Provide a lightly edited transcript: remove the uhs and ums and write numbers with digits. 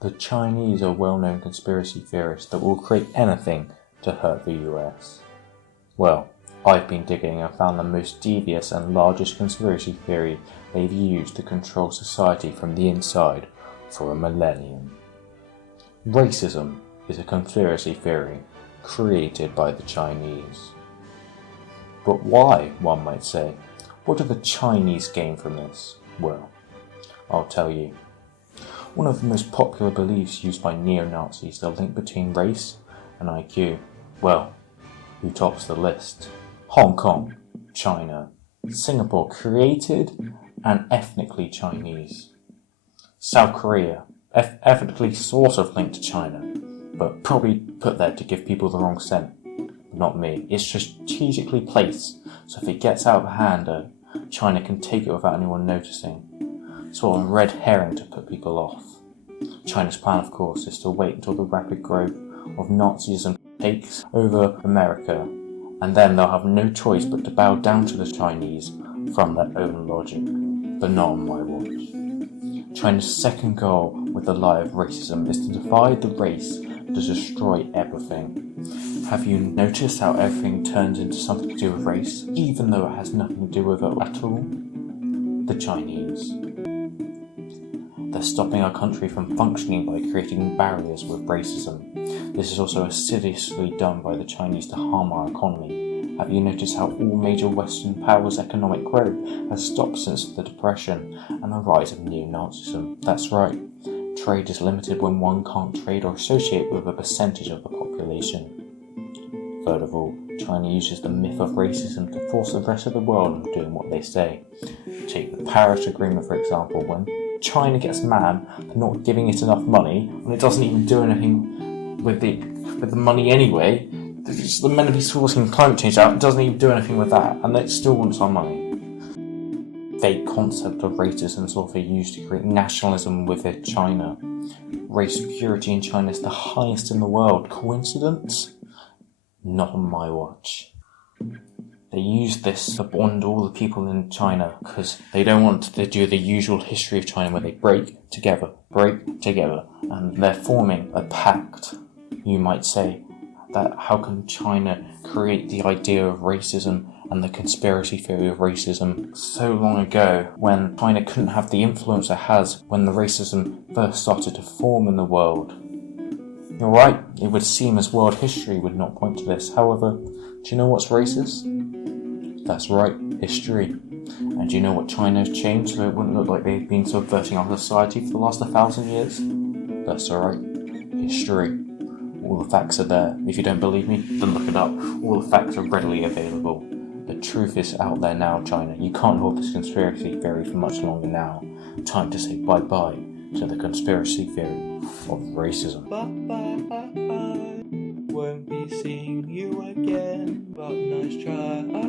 The Chinese are well-known conspiracy theorists that will create anything to hurt the US. Well, I've been digging and found the most devious and largest conspiracy theory they've used to control society from the inside for a millennium. Racism is a conspiracy theory created by the Chinese. But why, one might say? What do the Chinese gain from this? Well, I'll tell you. One of the most popular beliefs used by neo-Nazis is the link between race and IQ. Well, who tops the list? Hong Kong, China, Singapore, created and ethnically Chinese. South Korea, ethnically sort of linked to China, but probably put there to give people the wrong scent. Not me. It's strategically placed, so if it gets out of hand, China can take it without anyone noticing. Sort of a red herring to put people off. China's plan, of course, is to wait until the rapid growth of Nazism takes over America, and then they'll have no choice but to bow down to the Chinese from their own logic. But not on my watch. China's second goal with the lie of racism is to divide the race, to destroy everything. Have you noticed how everything turns into something to do with race, even though it has nothing to do with it at all? The Chinese. They're stopping our country from functioning by creating barriers with racism. This is also assiduously done by the Chinese to harm our economy. Have you noticed how all major Western powers' economic growth has stopped since the Depression and the rise of neo-Nazism? That's right. Trade is limited when one can't trade or associate with a percentage of the population. Third of all, China uses the myth of racism to force the rest of the world into doing what they say. Take the Paris Agreement, for example, when China gets mad for not giving it enough money, and it doesn't even do anything with the money anyway. They're meant to be sourcing climate change out, it doesn't even do anything with that, and it still wants our money. Fake concept of racism is also used to create nationalism within China. Race purity in China is the highest in the world. Coincidence? Not on my watch. They use this to bond all the people in China because they don't want to do the usual history of China where they break together, and they're forming a pact, you might say, that how can China create the idea of racism and the conspiracy theory of racism so long ago when China couldn't have the influence it has when the racism first started to form in the world. You're right, it would seem as world history would not point to this. However, do you know what's racist? That's right, history. And do you know what China has changed so it wouldn't look like they've been subverting our society for the last 1,000 years? That's alright, history. All the facts are there. If you don't believe me, then look it up. All the facts are readily available. The truth is out there now, China. You can't hold this conspiracy theory for much longer now. Time to say bye-bye to the conspiracy theory of racism. Bye-bye, won't be seeing you again, but nice try.